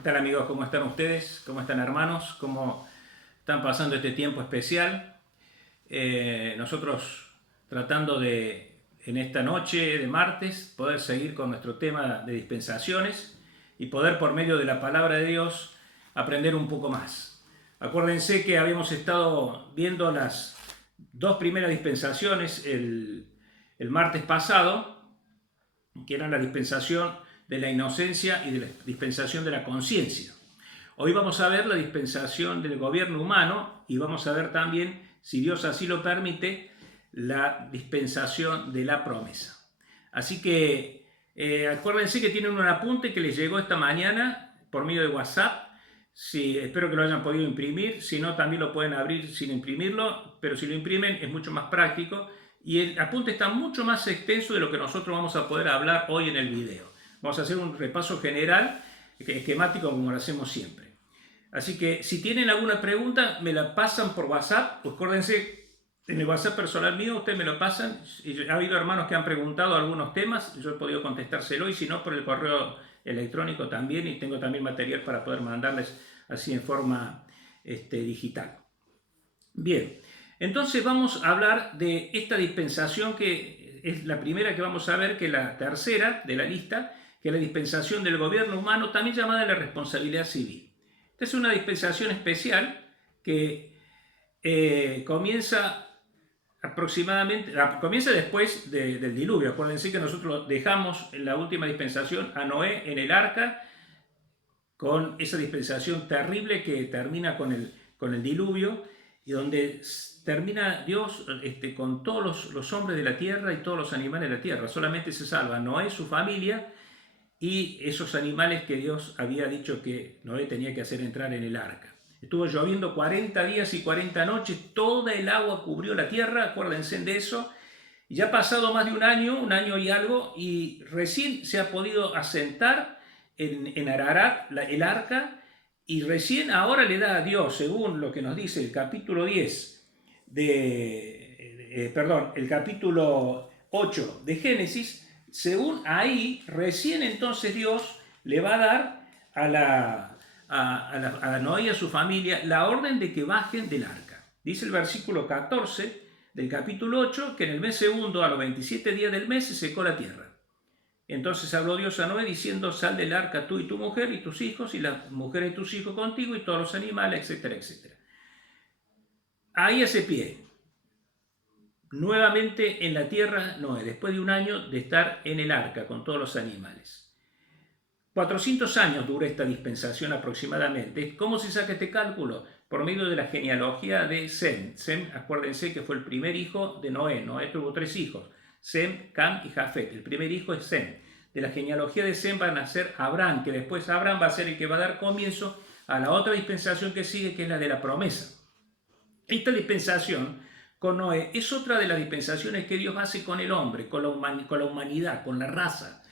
¿Qué tal amigos? ¿Cómo están ustedes? ¿Cómo están hermanos? ¿Cómo están pasando este tiempo especial? Nosotros tratando de, en esta noche de martes, poder seguir con nuestro tema de dispensaciones y poder por medio de la palabra de Dios aprender un poco más. Acuérdense que habíamos estado viendo las dos primeras dispensaciones el martes pasado, que eran la dispensación de la inocencia y de la dispensación de la conciencia. Hoy vamos a ver la dispensación del gobierno humano y vamos a ver también, si Dios así lo permite, la dispensación de la promesa. Así que acuérdense que tienen un apunte que les llegó esta mañana por medio de WhatsApp. Sí, espero que lo hayan podido imprimir, si no también lo pueden abrir sin imprimirlo, pero si lo imprimen es mucho más práctico y el apunte está mucho más extenso de lo que nosotros vamos a poder hablar hoy en el video. Vamos a hacer un repaso general, esquemático como lo hacemos siempre. Así que si tienen alguna pregunta me la pasan por WhatsApp, acuérdense, en el WhatsApp personal mío ustedes me lo pasan, ha habido hermanos que han preguntado algunos temas, yo he podido contestárselo y si no por el correo electrónico también y tengo también material para poder mandarles así en forma digital. Bien, entonces vamos a hablar de esta dispensación que es la primera que vamos a ver, que es la tercera de la lista, que es la dispensación del gobierno humano, también llamada la responsabilidad civil. Esta es una dispensación especial que comienza después del diluvio. Acuérdense que nosotros dejamos en la última dispensación a Noé en el arca con esa dispensación terrible que termina con el diluvio y donde termina Dios con todos los hombres de la tierra y todos los animales de la tierra. Solamente se salva Noé, su familia y esos animales que Dios había dicho que Noé tenía que hacer entrar en el arca. Estuvo lloviendo 40 días y 40 noches, toda el agua cubrió la tierra, acuérdense de eso. Ya ha pasado más de un año y algo, y recién se ha podido asentar en Ararat el arca, y recién ahora le da a Dios, según lo que nos dice el capítulo 10 el capítulo 8 de Génesis, según ahí, recién entonces Dios le va a dar a Noé y a su familia la orden de que bajen del arca. Dice el versículo 14 del capítulo 8 que en el mes segundo, a los 27 días del mes, se secó la tierra. Entonces habló Dios a Noé diciendo: sal del arca tú y tu mujer y tus hijos y las mujeres de tus hijos contigo y todos los animales, etcétera, etcétera. Ahí hace pie nuevamente en la tierra Noé, después de un año de estar en el arca con todos los animales. 400 años dura esta dispensación aproximadamente. ¿Cómo se saca este cálculo? Por medio de la genealogía de Sem. Sem, acuérdense que fue el primer hijo de Noé. Noé tuvo 3 hijos: Sem, Cam y Jafet. El primer hijo es Sem. De la genealogía de Sem va a nacer Abraham, que después Abraham va a ser el que va a dar comienzo a la otra dispensación que sigue, que es la de la promesa. Esta dispensación con Noé es otra de las dispensaciones que Dios hace con el hombre, con la humanidad, con la raza.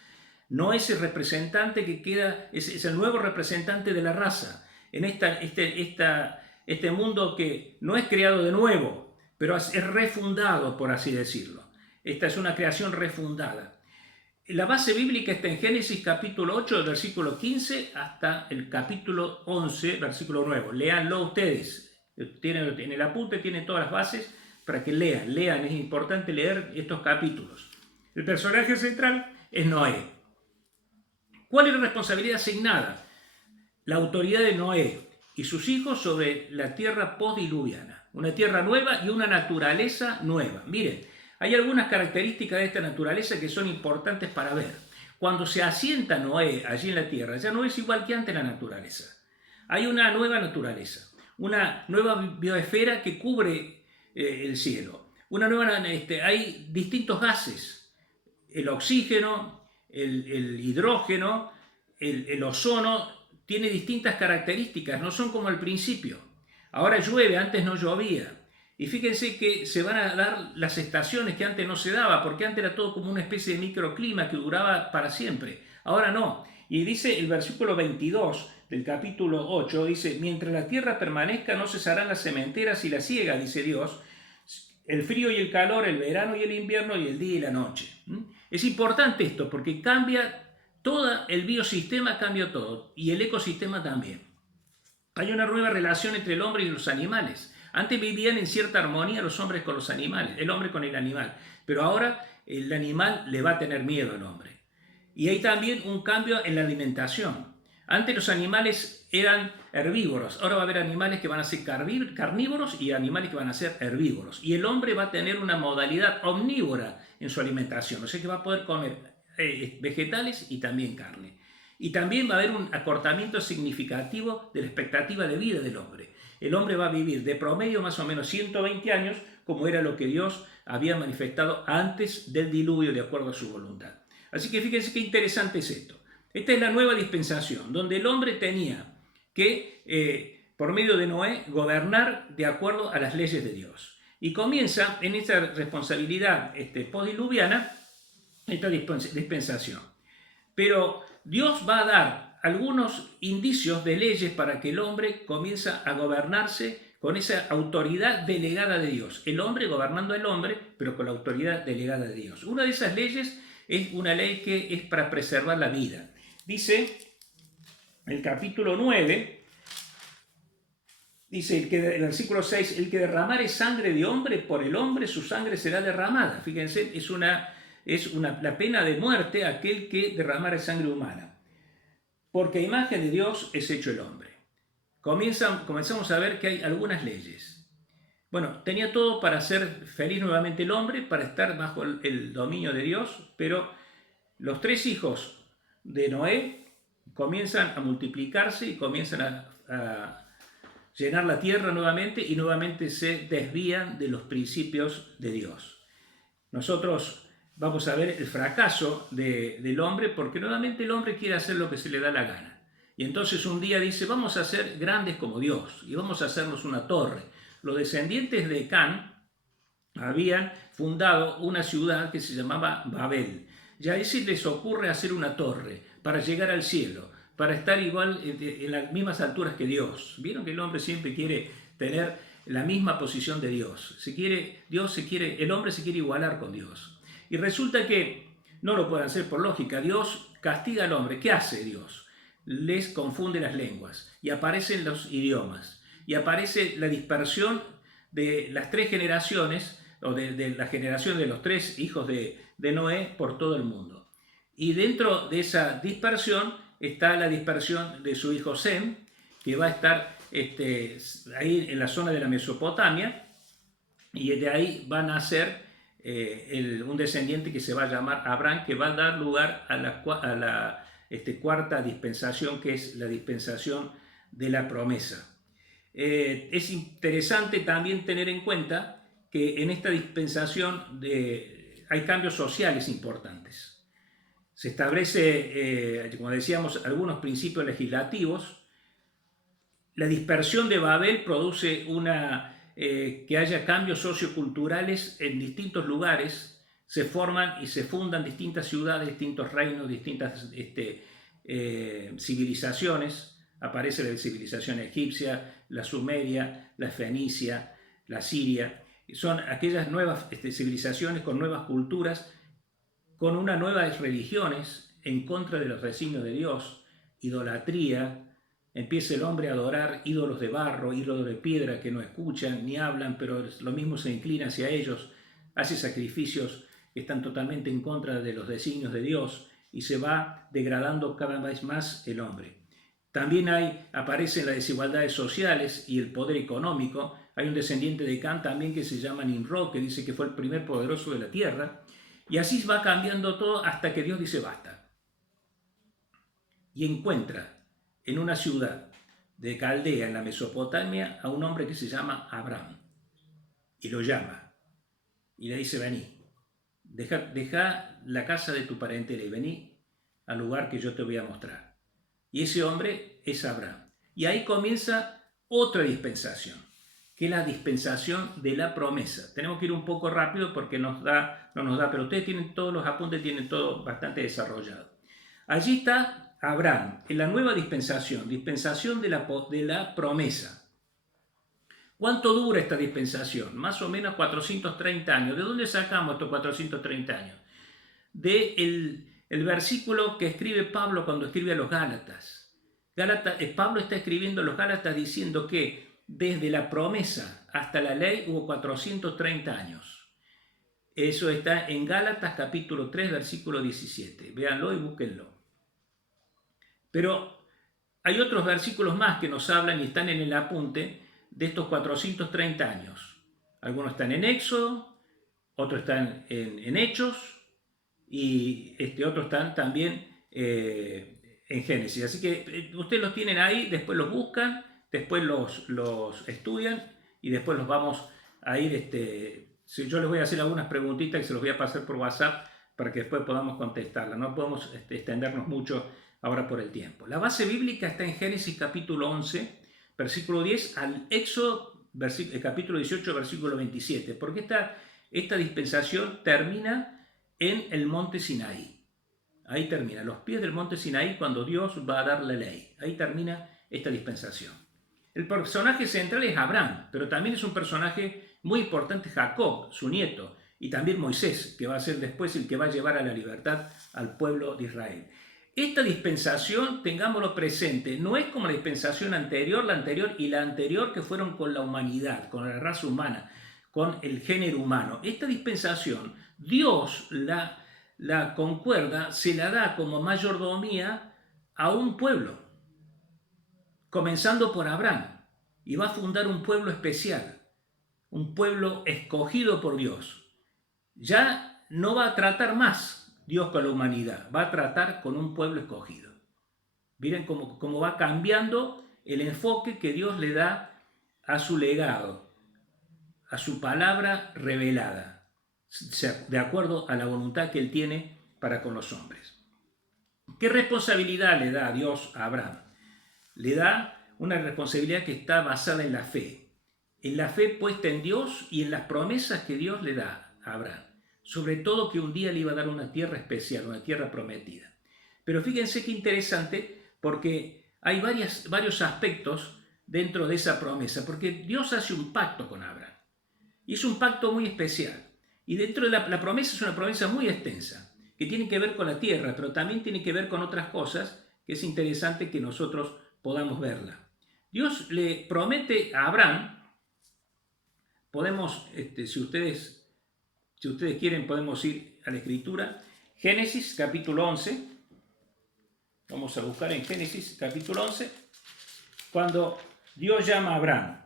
Noé es el representante que queda, es el nuevo representante de la raza en este mundo que no es creado de nuevo, pero es refundado, por así decirlo. Esta es una creación refundada. La base bíblica está en Génesis capítulo 8, versículo 15 hasta el capítulo 11, versículo 9. Léanlo ustedes. En el apunte tienen todas las bases para que lean. Es importante leer estos capítulos. El personaje central es Noé. ¿Cuál es la responsabilidad asignada? La autoridad de Noé y sus hijos sobre la tierra postdiluviana. Una tierra nueva y una naturaleza nueva. Miren, hay algunas características de esta naturaleza que son importantes para ver. Cuando se asienta Noé allí en la tierra, ya no es igual que antes la naturaleza. Hay una nueva naturaleza, una nueva biosfera que cubre el cielo. Hay distintos gases: el oxígeno, el hidrógeno, el ozono, tiene distintas características, no son como al principio. Ahora llueve, antes no llovía. Y fíjense que se van a dar las estaciones que antes no se daba, porque antes era todo como una especie de microclima que duraba para siempre. Ahora no. Y dice el versículo 22 del capítulo 8, dice: mientras la tierra permanezca no cesarán las sementeras y la siega, dice Dios, el frío y el calor, el verano y el invierno y el día y la noche. Es importante esto porque cambia Todo el biosistema cambió todo y el ecosistema también. Hay una nueva relación entre el hombre y los animales. Antes vivían en cierta armonía los hombres con los animales, el hombre con el animal, pero ahora el animal le va a tener miedo al hombre. Y hay también un cambio en la alimentación. Antes los animales eran herbívoros, ahora va a haber animales que van a ser carnívoros y animales que van a ser herbívoros. Y el hombre va a tener una modalidad omnívora en su alimentación, o sea que va a poder comer vegetales y también carne. Y también va a haber un acortamiento significativo de la expectativa de vida del hombre. El hombre va a vivir de promedio más o menos 120 años, como era lo que Dios había manifestado antes del diluvio de acuerdo a su voluntad. Así que fíjense qué interesante es esto. Esta es la nueva dispensación, donde el hombre tenía que, por medio de Noé, gobernar de acuerdo a las leyes de Dios. Y comienza en esta responsabilidad postdiluviana esta dispensación. Pero Dios va a dar algunos indicios de leyes para que el hombre comience a gobernarse con esa autoridad delegada de Dios. El hombre gobernando al hombre, pero con la autoridad delegada de Dios. Una de esas leyes es una ley que es para preservar la vida. Dice el capítulo 9, dice el versículo 6, el que derramare sangre de hombre, por el hombre su sangre será derramada. Fíjense, la pena de muerte a aquel que derramare sangre humana. Porque a imagen de Dios es hecho el hombre. Comenzamos a ver que hay algunas leyes. Bueno, tenía todo para ser feliz nuevamente el hombre, para estar bajo el dominio de Dios, pero los 3 hijos de Noé comienzan a multiplicarse y comienzan a llenar la tierra nuevamente y nuevamente se desvían de los principios de Dios. Nosotros vamos a ver el fracaso del hombre porque nuevamente el hombre quiere hacer lo que se le da la gana. Y entonces un día dice, vamos a ser grandes como Dios y vamos a hacernos una torre. Los descendientes de Can habían fundado una ciudad que se llamaba Babel. Y ahí se les ocurre hacer una torre para llegar al cielo, para estar igual en las mismas alturas que Dios. Vieron que el hombre siempre quiere tener la misma posición de Dios. El hombre se quiere igualar con Dios. Y resulta que no lo pueden hacer por lógica. Dios castiga al hombre. ¿Qué hace Dios? Les confunde las lenguas y aparecen los idiomas. Y aparece la dispersión de las 3 generaciones, o de la generación de los 3 hijos de Noé por todo el mundo. Y dentro de esa dispersión está la dispersión de su hijo Sem, que va a estar ahí en la zona de la Mesopotamia, y de ahí van a ser un descendiente que se va a llamar Abraham, que va a dar lugar a la cuarta dispensación, que es la dispensación de la promesa. Es interesante también tener en cuenta que en esta dispensación hay cambios sociales importantes. Se establece, como decíamos, algunos principios legislativos. La dispersión de Babel produce que haya cambios socioculturales en distintos lugares. Se forman y se fundan distintas ciudades, distintos reinos, distintas civilizaciones. Aparece la civilización egipcia, la sumeria, la fenicia, la siria. Son aquellas nuevas civilizaciones con nuevas culturas, con unas nuevas religiones en contra de los designios de Dios, idolatría. Empieza el hombre a adorar ídolos de barro, ídolos de piedra que no escuchan ni hablan, pero lo mismo se inclina hacia ellos, hace sacrificios que están totalmente en contra de los designios de Dios y se va degradando cada vez más el hombre. También aparecen las desigualdades sociales y el poder económico. Hay un descendiente de Can también que se llama Nimrod, que dice que fue el primer poderoso de la tierra. Y así va cambiando todo hasta que Dios dice basta. Y encuentra en una ciudad de Caldea, en la Mesopotamia, a un hombre que se llama Abraham. Y lo llama. Y le dice, vení, deja la casa de tu parentela y vení al lugar que yo te voy a mostrar. Y ese hombre es Abraham. Y ahí comienza otra dispensación, que es la dispensación de la promesa. Tenemos que ir un poco rápido porque no nos da, pero ustedes tienen todos los apuntes, tienen todo bastante desarrollado. Allí está Abraham, en la nueva dispensación de la promesa. ¿Cuánto dura esta dispensación? Más o menos 430 años. ¿De dónde sacamos estos 430 años? De el versículo que escribe Pablo cuando escribe a los Gálatas. Pablo está escribiendo a los Gálatas diciendo que desde la promesa hasta la ley hubo 430 años. Eso está en Gálatas capítulo 3, versículo 17. Véanlo y búsquenlo. Pero hay otros versículos más que nos hablan y están en el apunte de estos 430 años. Algunos están en Éxodo, otros están en Hechos y otros están también en Génesis. Así que ustedes los tienen ahí, después los buscan, después los estudian y después los vamos a ir. Yo les voy a hacer algunas preguntitas que se los voy a pasar por WhatsApp para que después podamos contestarlas. No podemos extendernos mucho ahora por el tiempo. La base bíblica está en Génesis capítulo 11, versículo 10, al Éxodo capítulo 18, versículo 27, porque esta dispensación termina en el monte Sinaí. Ahí termina, los pies del monte Sinaí, cuando Dios va a dar la ley. Ahí termina esta dispensación. El personaje central es Abraham, pero también es un personaje muy importante Jacob, su nieto, y también Moisés, que va a ser después el que va a llevar a la libertad al pueblo de Israel. Esta dispensación, tengámoslo presente, no es como la dispensación anterior, la anterior y la anterior que fueron con la humanidad, con la raza humana, con el género humano. Esta dispensación, Dios la concuerda, se la da como mayordomía a un pueblo, comenzando por Abraham, y va a fundar un pueblo especial, un pueblo escogido por Dios. Ya no va a tratar más Dios con la humanidad, va a tratar con un pueblo escogido. Miren cómo va cambiando el enfoque que Dios le da a su legado, a su palabra revelada, de acuerdo a la voluntad que Él tiene para con los hombres. ¿Qué responsabilidad le da a Dios a Abraham? Le da una responsabilidad que está basada en la fe puesta en Dios y en las promesas que Dios le da a Abraham. Sobre todo que un día le iba a dar una tierra especial, una tierra prometida. Pero fíjense qué interesante, porque hay varios aspectos dentro de esa promesa, porque Dios hace un pacto con Abraham. Y es un pacto muy especial. Y dentro de la promesa es una promesa muy extensa, que tiene que ver con la tierra, pero también tiene que ver con otras cosas, que es interesante que nosotros podamos verla. Dios le promete a Abraham, podemos, si ustedes quieren, podemos ir a la Escritura. Génesis capítulo 11. Vamos a buscar en Génesis capítulo 11, cuando Dios llama a Abraham.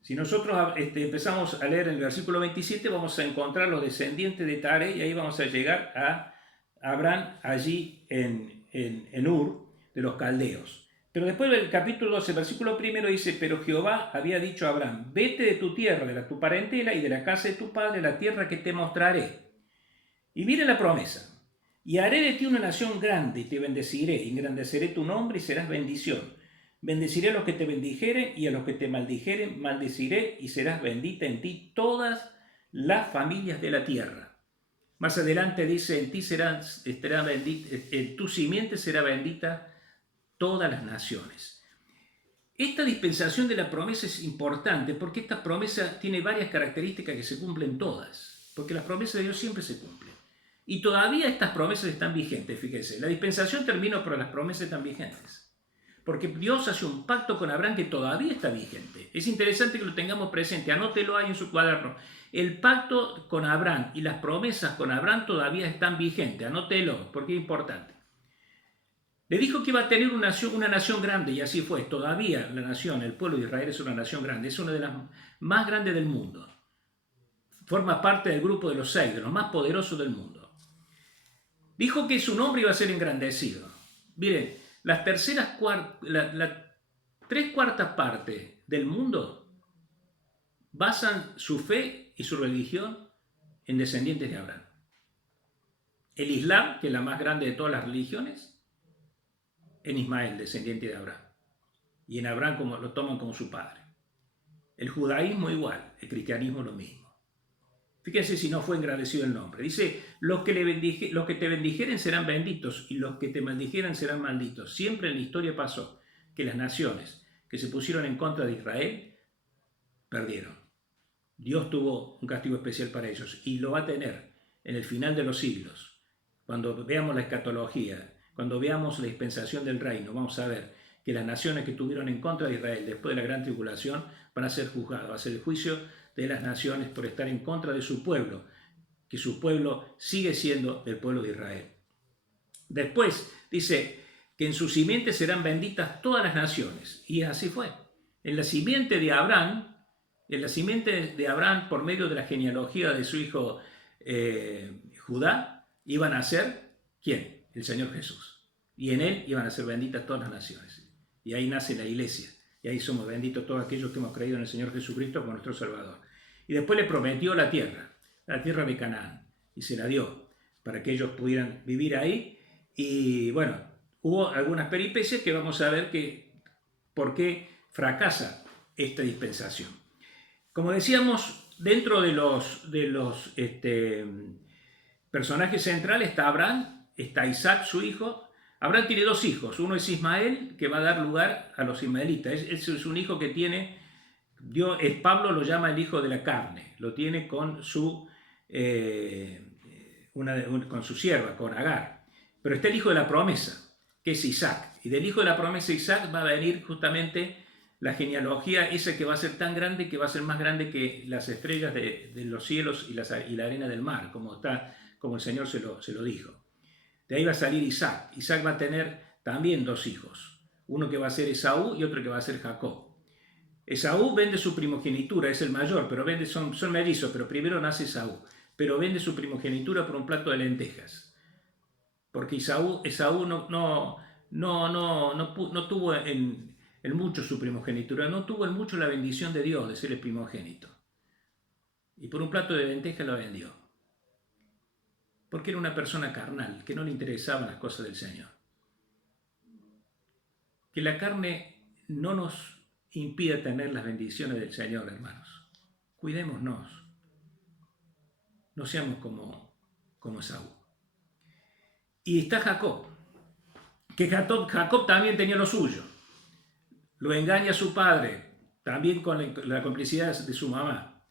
Si nosotros empezamos a leer el versículo 27, vamos a encontrar los descendientes de Tare y ahí vamos a llegar a Abraham allí en Ur de los caldeos. Pero después del capítulo 12, versículo 1 dice, pero Jehová había dicho a Abraham, vete de tu tierra, de tu parentela y de la casa de tu padre, la tierra que te mostraré. Y mire la promesa, y haré de ti una nación grande y te bendeciré, engrandeceré tu nombre y serás bendición. Bendeciré a los que te bendijeren y a los que te maldijeren, maldeciré y serás bendita en ti todas las familias de la tierra. Más adelante dice, en tu simiente será bendita todas las naciones. Esta dispensación de la promesa es importante porque esta promesa tiene varias características que se cumplen todas, porque las promesas de Dios siempre se cumplen. Y todavía estas promesas están vigentes, fíjense. La dispensación terminó, pero las promesas están vigentes. Porque Dios hace un pacto con Abraham que todavía está vigente. Es interesante que lo tengamos presente, anótelo ahí en su cuaderno. El pacto con Abraham y las promesas con Abraham todavía están vigentes, anótelo, porque es importante. Le dijo que iba a tener una nación grande, y así fue. Todavía la nación, el pueblo de Israel es una nación grande, es una de las más grandes del mundo. Forma parte del grupo de los 6, de los más poderosos del mundo. Dijo que su nombre iba a ser engrandecido. Miren, las 3/4 partes del mundo basan su fe y su religión en descendientes de Abraham. El Islam, que es la más grande de todas las religiones, en Ismael, descendiente de Abraham. Y en Abraham lo toman como su padre. El judaísmo igual, el cristianismo lo mismo. Fíjense si no fue engrandecido el nombre. Dice, los que te bendijeren serán benditos y los que te maldijeren serán malditos. Siempre en la historia pasó que las naciones que se pusieron en contra de Israel perdieron. Dios tuvo un castigo especial para ellos y lo va a tener en el final de los siglos, cuando veamos la escatología, cuando veamos la dispensación del reino, vamos a ver que las naciones que tuvieron en contra de Israel después de la gran tribulación van a ser juzgadas, va a ser el juicio de las naciones por estar en contra de su pueblo, que su pueblo sigue siendo el pueblo de Israel. Después dice que en su simiente serán benditas todas las naciones, y así fue. En la simiente de Abraham, por medio de la genealogía de su hijo Judá, iban a ser, ¿quién? El Señor Jesús. Y en él iban a ser benditas todas las naciones. Y ahí nace la iglesia. Y ahí somos benditos todos aquellos que hemos creído en el Señor Jesucristo como nuestro Salvador. Y después le prometió la tierra de Canaán. Y se la dio para que ellos pudieran vivir ahí. Y bueno, hubo algunas peripecias que vamos a ver por qué fracasa esta dispensación. Como decíamos, dentro de los personajes centrales está Abraham, está Isaac, su hijo. Abraham tiene dos hijos. Uno es Ismael, que va a dar lugar a los ismaelitas. Ese es un hijo que tiene, Pablo lo llama el hijo de la carne. Lo tiene con su sierva, con Agar. Pero está el hijo de la promesa, que es Isaac. Y del hijo de la promesa Isaac va a venir justamente la genealogía esa que va a ser tan grande, que va a ser más grande que las estrellas de los cielos y la arena del mar, como el Señor se lo dijo. De ahí va a salir Isaac. Isaac va a tener también dos hijos. Uno que va a ser Esaú y otro que va a ser Jacob. Esaú vende su primogenitura, es el mayor, pero son mellizos, pero primero nace Esaú. Pero vende su primogenitura por un plato de lentejas. Porque Esaú no tuvo en mucho su primogenitura, no tuvo en mucho la bendición de Dios de ser el primogénito. Y por un plato de lentejas lo vendió. Porque era una persona carnal, que no le interesaban las cosas del Señor. Que la carne no nos impida tener las bendiciones del Señor, hermanos. Cuidémonos. No seamos como Esaú. Y está Jacob. Que Jacob también tenía lo suyo. Lo engaña a su padre, también con la complicidad de su mamá.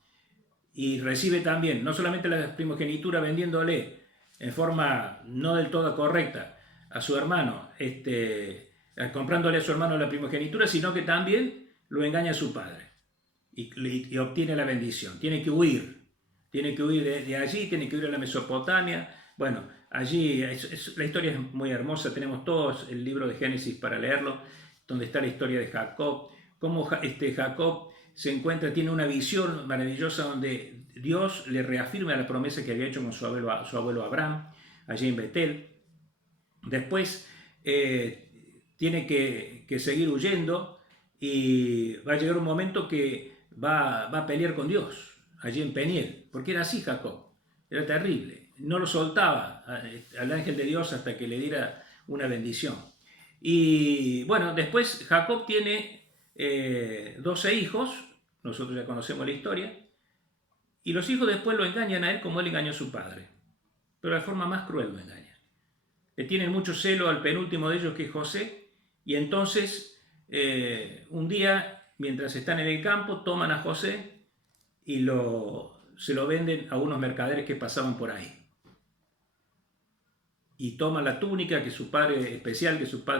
Y recibe también, no solamente la primogenitura vendiéndole en forma no del todo correcta a su hermano, comprándole a su hermano la primogenitura, sino que también lo engaña a su padre y obtiene la bendición. Tiene que huir de allí, tiene que huir a la Mesopotamia. Bueno, allí la historia es muy hermosa, tenemos todos el libro de Génesis para leerlo, donde está la historia de Jacob, cómo Jacob se encuentra, tiene una visión maravillosa donde Dios le reafirma la promesa que había hecho con su abuelo Abraham, allí en Betel. Después tiene que seguir huyendo y va a llegar un momento que va a pelear con Dios, allí en Peniel, porque era así Jacob, era terrible, no lo soltaba al ángel de Dios hasta que le diera una bendición. Y bueno, después Jacob tiene 12 hijos, nosotros ya conocemos la historia, y los hijos después lo engañan a él como él engañó a su padre, pero de la forma más cruel lo engañan. Le tienen mucho celo al penúltimo de ellos, que es José, y entonces un día, mientras están en el campo, toman a José y se lo venden a unos mercaderes que pasaban por ahí. Y toman la túnica que su padre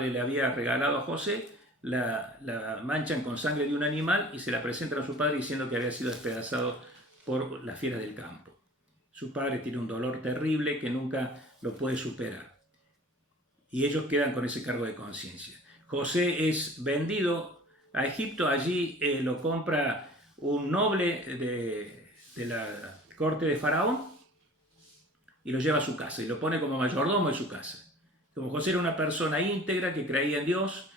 le había regalado a José, la manchan con sangre de un animal y se la presentan a su padre diciendo que había sido despedazado por las fieras del campo. Su padre tiene un dolor terrible que nunca lo puede superar. Y ellos quedan con ese cargo de conciencia. José es vendido a Egipto, allí lo compra un noble de la corte de Faraón y lo lleva a su casa y lo pone como mayordomo de su casa. Como José era una persona íntegra que creía en Dios,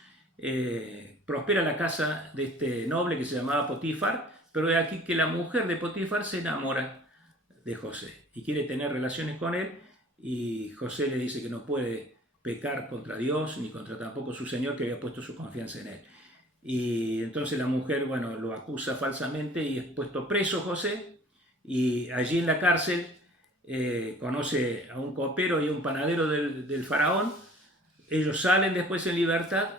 prospera la casa de este noble que se llamaba Potifar, pero de aquí que la mujer de Potifar se enamora de José y quiere tener relaciones con él, y José le dice que no puede pecar contra Dios ni contra tampoco su Señor, que había puesto su confianza en él. Y entonces la mujer, lo acusa falsamente y es puesto preso José, y allí en la cárcel conoce a un copero y a un panadero del faraón. Ellos salen después en libertad.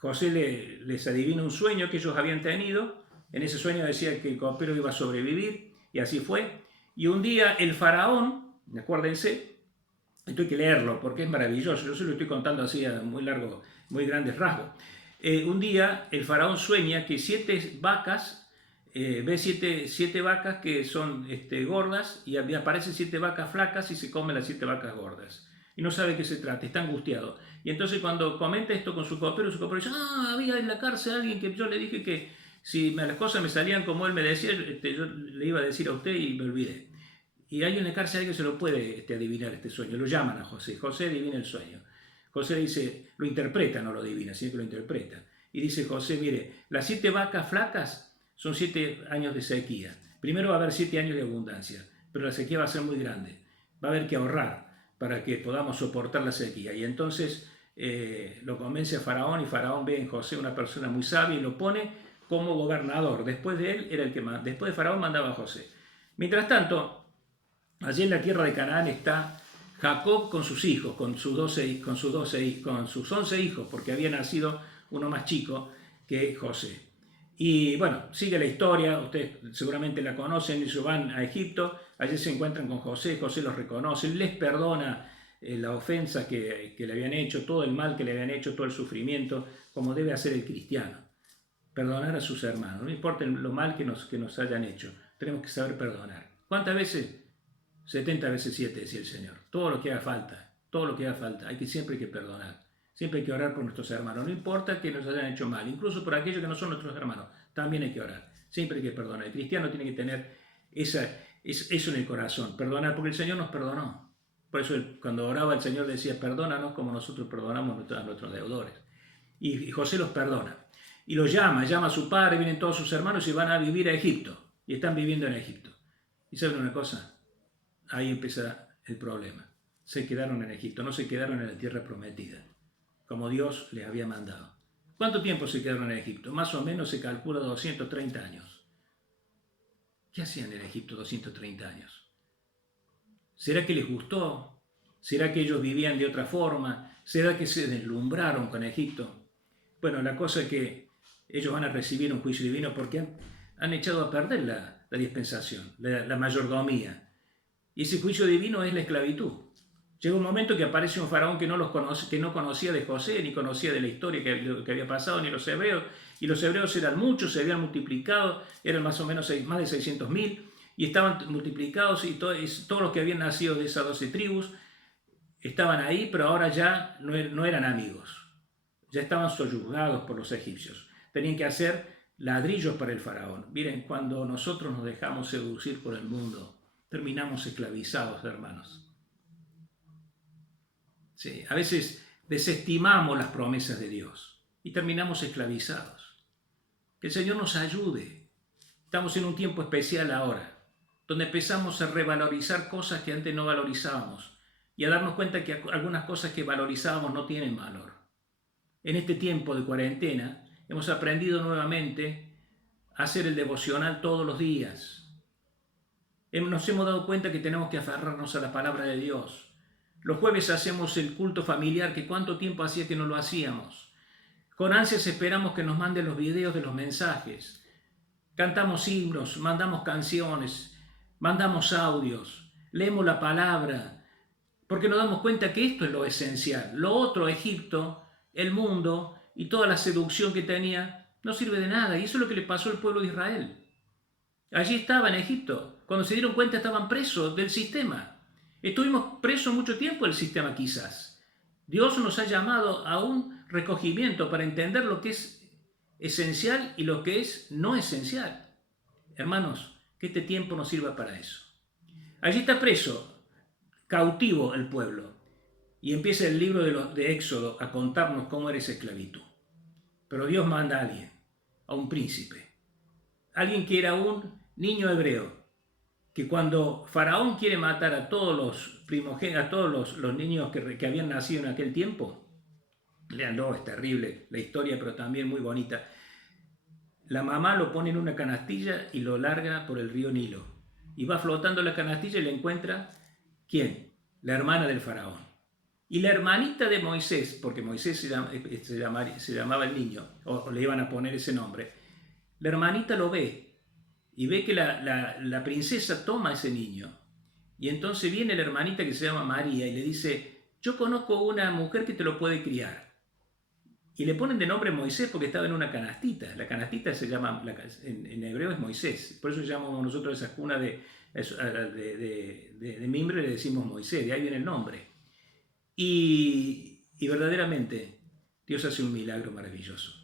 José les adivina un sueño que ellos habían tenido. En ese sueño decía que el copero iba a sobrevivir, y así fue. Y un día el faraón, acuérdense, esto hay que leerlo porque es maravilloso, yo se lo estoy contando así a muy largo, muy grandes rasgos. Un día el faraón sueña que 7 vacas, ve siete vacas que son gordas y aparecen 7 vacas flacas y se comen las 7 vacas gordas. Y no sabe de qué se trata, está angustiado. Y entonces cuando comenta esto con su copero dice, había en la cárcel alguien que yo le dije que si las cosas me salían como él me decía, yo le iba a decir a usted y me olvidé. Y hay en la cárcel alguien que se lo puede adivinar este sueño. Lo llaman a José. José adivina el sueño. José dice, lo interpreta, no lo adivina, sino que lo interpreta. Y dice José, mire, las 7 vacas flacas son 7 años de sequía. Primero va a haber 7 años de abundancia, pero la sequía va a ser muy grande. Va a haber que ahorrar para que podamos soportar la sequía. Y entonces lo convence a Faraón y Faraón ve en José una persona muy sabia y lo pone como gobernador. Después de él era el que más. Después de Faraón mandaba a José. Mientras tanto, allí en la tierra de Canaán está Jacob con sus hijos, con sus 11 hijos, porque había nacido uno más chico que José. Y bueno, sigue la historia, ustedes seguramente la conocen, ellos van a Egipto, allí se encuentran con José, José los reconoce, les perdona la ofensa que le habían hecho, todo el mal que le habían hecho, todo el sufrimiento, como debe hacer el cristiano. Perdonar a sus hermanos, no importa lo mal que nos hayan hecho, tenemos que saber perdonar. ¿Cuántas veces? 70 veces 7, decía el Señor. Todo lo que haga falta, siempre hay que perdonar. Siempre hay que orar por nuestros hermanos. No importa que nos hayan hecho mal, incluso por aquellos que no son nuestros hermanos, también hay que orar. Siempre hay que perdonar. El cristiano tiene que tener eso en el corazón, perdonar, porque el Señor nos perdonó. Por eso cuando oraba el Señor decía, perdónanos como nosotros perdonamos a nuestros deudores. Y José los perdona. Y los llama a su padre, vienen todos sus hermanos y van a vivir a Egipto. Y están viviendo en Egipto. ¿Y saben una cosa? Ahí empieza el problema. Se quedaron en Egipto, no se quedaron en la tierra prometida, como Dios les había mandado. ¿Cuánto tiempo se quedaron en Egipto? Más o menos se calcula 230 años. ¿Qué hacían en Egipto 230 años? ¿Será que les gustó? ¿Será que ellos vivían de otra forma? ¿Será que se deslumbraron con Egipto? Bueno, la cosa es que ellos van a recibir un juicio divino porque han echado a perder la dispensación, la mayordomía. Y ese juicio divino es la esclavitud. Llega un momento que aparece un faraón que no conocía de José, ni conocía de la historia que había pasado, ni los hebreos. Y los hebreos eran muchos, se habían multiplicado, eran más o menos más de 600.000, y estaban multiplicados, y todos los que habían nacido de esas 12 tribus estaban ahí, pero ahora ya no eran amigos. Ya estaban soyugados por los egipcios. Tenían que hacer ladrillos para el faraón. Miren, cuando nosotros nos dejamos seducir por el mundo, terminamos esclavizados, hermanos. Sí, a veces desestimamos las promesas de Dios y terminamos esclavizados. Que el Señor nos ayude. Estamos en un tiempo especial ahora, donde empezamos a revalorizar cosas que antes no valorizábamos y a darnos cuenta que algunas cosas que valorizábamos no tienen valor. En este tiempo de cuarentena hemos aprendido nuevamente a hacer el devocional todos los días. Nos hemos dado cuenta que tenemos que aferrarnos a la palabra de Dios. Los jueves hacemos el culto familiar, que cuánto tiempo hacía que no lo hacíamos. Con ansias esperamos que nos manden los videos de los mensajes. Cantamos himnos, mandamos canciones, mandamos audios, leemos la palabra, porque nos damos cuenta que esto es lo esencial. Lo otro, Egipto, el mundo y toda la seducción que tenía, no sirve de nada. Y eso es lo que le pasó al pueblo de Israel. Allí estaba en Egipto. Cuando se dieron cuenta estaban presos del sistema. Estuvimos presos mucho tiempo del sistema quizás. Dios nos ha llamado a un recogimiento para entender lo que es esencial y lo que es no esencial. Hermanos, que este tiempo nos sirva para eso. Allí está preso, cautivo el pueblo. Y empieza el libro de Éxodo a contarnos cómo era esa esclavitud. Pero Dios manda a alguien, a un príncipe. Alguien que era un niño hebreo, que cuando Faraón quiere matar a todos los primogénitos, a todos los niños que habían nacido en aquel tiempo, leanlo, es terrible la historia, pero también muy bonita. La mamá lo pone en una canastilla y lo larga por el río Nilo. Y va flotando la canastilla y le encuentra, ¿quién? La hermana del faraón. Y la hermanita de Moisés, porque Moisés se llamaba el niño, o le iban a poner ese nombre, la hermanita lo ve y ve que la princesa toma a ese niño. Y entonces viene la hermanita que se llama María y le dice, yo conozco una mujer que te lo puede criar. Y le ponen de nombre Moisés porque estaba en una canastita. La canastita se llama, en hebreo es Moisés. Por eso llamamos nosotros esa cuna de mimbre, le decimos Moisés, de ahí viene el nombre. Y verdaderamente Dios hace un milagro maravilloso.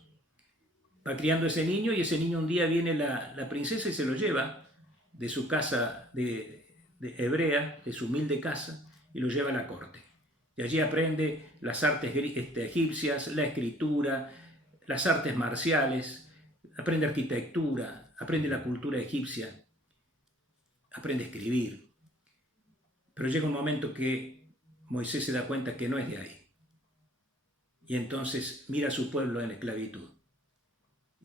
Va criando ese niño y ese niño un día viene la princesa y se lo lleva de su casa de hebrea, de su humilde casa, y lo lleva a la corte. Y allí aprende las artes egipcias, la escritura, las artes marciales, aprende arquitectura, aprende la cultura egipcia, aprende a escribir. Pero llega un momento que Moisés se da cuenta que no es de ahí. Y entonces mira a su pueblo en esclavitud.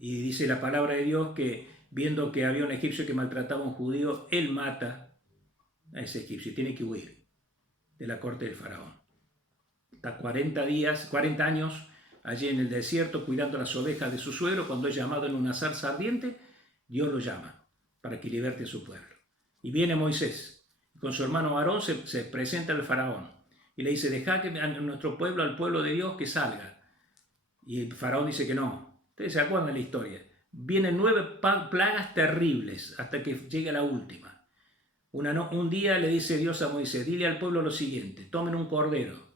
Y dice la palabra de Dios que viendo que había un egipcio que maltrataba a un judío, él mata a ese egipcio y tiene que huir de la corte del faraón. Está 40 años allí en el desierto cuidando las ovejas de su suegro. Cuando es llamado en una zarza ardiente, Dios lo llama para que liberte a su pueblo. Y viene Moisés, con su hermano Aarón se presenta al faraón y le dice, deja que a nuestro pueblo, al pueblo de Dios, que salga. Y el faraón dice que no. Ustedes se acuerdan de la historia. Vienen 9 plagas terribles hasta que llega la última. Un día le dice Dios a Moisés, dile al pueblo lo siguiente, tomen un cordero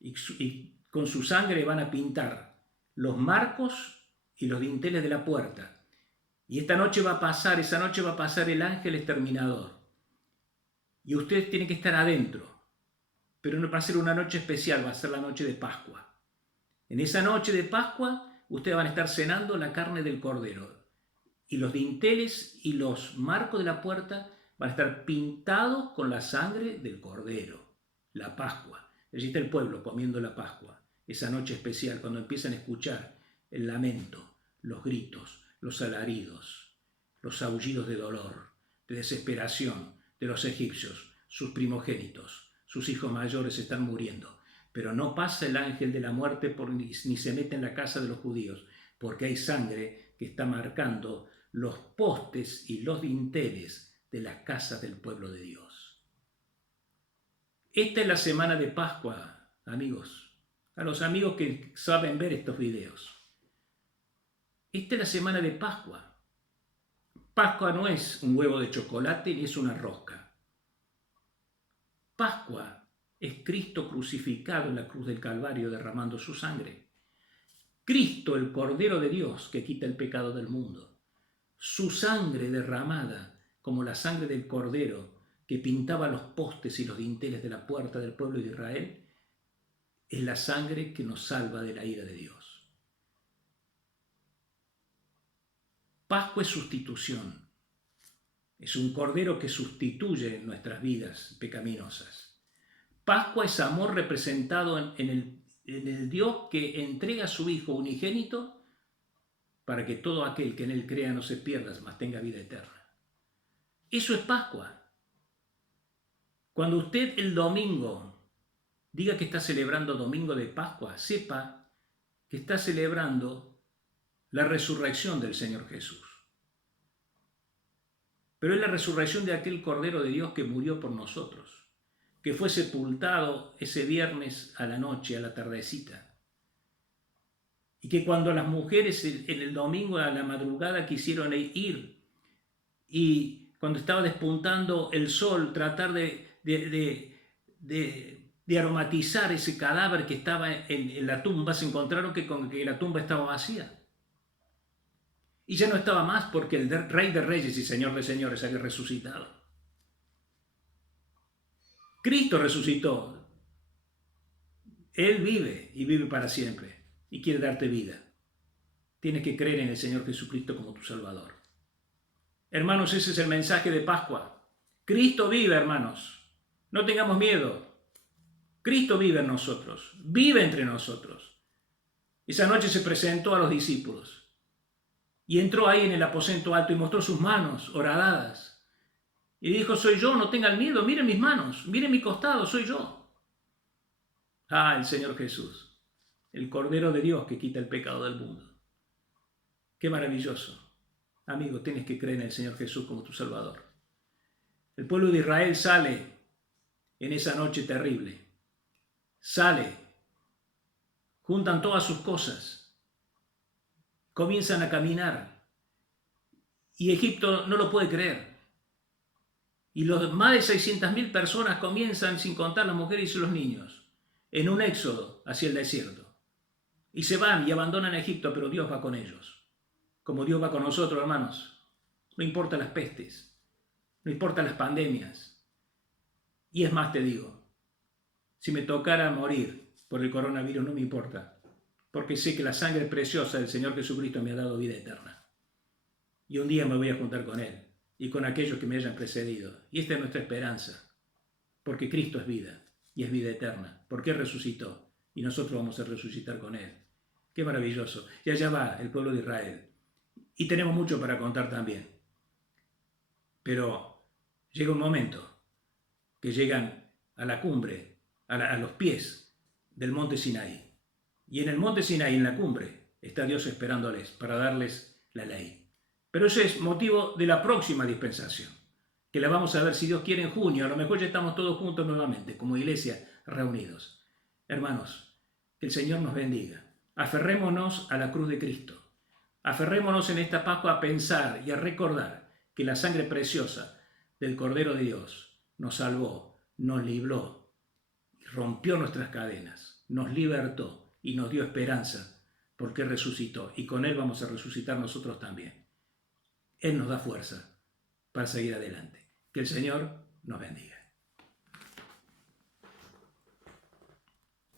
y con su sangre van a pintar los marcos y los dinteles de la puerta. Y esa noche va a pasar el ángel exterminador. Y ustedes tienen que estar adentro. Pero no va a ser una noche especial, va a ser la noche de Pascua. En esa noche de Pascua, ustedes van a estar cenando la carne del cordero. Y los dinteles y los marcos de la puerta van a estar pintados con la sangre del cordero. La Pascua. Allí está el pueblo comiendo la Pascua. Esa noche especial, cuando empiezan a escuchar el lamento, los gritos, los alaridos, los aullidos de dolor, de desesperación de los egipcios, sus primogénitos, sus hijos mayores están muriendo. Pero no pasa el ángel de la muerte ni se mete en la casa de los judíos, porque hay sangre que está marcando los postes y los dinteles de las casas del pueblo de Dios. Esta es la semana de Pascua, amigos. A los amigos que saben ver estos videos. Esta es la semana de Pascua. Pascua no es un huevo de chocolate ni es una rosca. Pascua es Cristo crucificado en la cruz del Calvario derramando su sangre. Cristo, el Cordero de Dios que quita el pecado del mundo. Su sangre derramada como la sangre del Cordero que pintaba los postes y los dinteles de la puerta del pueblo de Israel, es la sangre que nos salva de la ira de Dios. Pascua es sustitución. Es un Cordero que sustituye nuestras vidas pecaminosas. Pascua es amor representado en el Dios que entrega a su Hijo unigénito para que todo aquel que en Él crea no se pierda, mas tenga vida eterna. Eso es Pascua. Cuando usted el domingo diga que está celebrando domingo de Pascua, sepa que está celebrando la resurrección del Señor Jesús. Pero es la resurrección de aquel Cordero de Dios que murió por nosotros, que fue sepultado ese viernes a la noche, a la tardecita. Y que cuando las mujeres en el domingo a la madrugada quisieron ir y cuando estaba despuntando el sol, tratar de aromatizar ese cadáver que estaba en la tumba, se encontraron que la tumba estaba vacía. Y ya no estaba más porque el Rey de Reyes y Señor de Señores había resucitado. Cristo resucitó. Él vive y vive para siempre y quiere darte vida. Tienes que creer en el Señor Jesucristo como tu Salvador. Hermanos, ese es el mensaje de Pascua. Cristo vive, hermanos. No tengamos miedo. Cristo vive en nosotros. Vive entre nosotros. Esa noche se presentó a los discípulos. Y entró ahí en el aposento alto y mostró sus manos horadadas. Y dijo, soy yo, no tengan miedo, miren mis manos, miren mi costado, soy yo. Ah, el Señor Jesús, el Cordero de Dios que quita el pecado del mundo. Qué maravilloso. amigo, tienes que creer en el Señor Jesús como tu Salvador. El pueblo de Israel sale en esa noche terrible. Sale, juntan todas sus cosas, comienzan a caminar y Egipto no lo puede creer. Y los más de 600.000 personas comienzan, sin contar las mujeres y los niños, en un éxodo hacia el desierto. Y se van y abandonan Egipto, pero Dios va con ellos. Como Dios va con nosotros, hermanos. No importa las pestes, no importa las pandemias. Y es más, te digo, si me tocara morir por el coronavirus, no me importa, porque sé que la sangre preciosa del Señor Jesucristo me ha dado vida eterna. Y un día me voy a juntar con Él y con aquellos que me hayan precedido. Y esta es nuestra esperanza, porque Cristo es vida y es vida eterna, porque Él resucitó y nosotros vamos a resucitar con Él. Qué maravilloso. Y allá va el pueblo de Israel. Y tenemos mucho para contar también. Pero llega un momento que llegan a la cumbre, a los pies del monte Sinaí. Y en el monte Sinaí, en la cumbre, está Dios esperándoles para darles la ley. Pero ese es motivo de la próxima dispensación, que la vamos a ver si Dios quiere en junio. A lo mejor ya estamos todos juntos nuevamente, como iglesia, reunidos. Hermanos, que el Señor nos bendiga. Aferrémonos a la cruz de Cristo. Aferrémonos en esta Pascua a pensar y a recordar que la sangre preciosa del Cordero de Dios nos salvó, nos libró, rompió nuestras cadenas, nos libertó y nos dio esperanza porque resucitó. Y con Él vamos a resucitar nosotros también. Él nos da fuerza para seguir adelante. Que el Señor nos bendiga.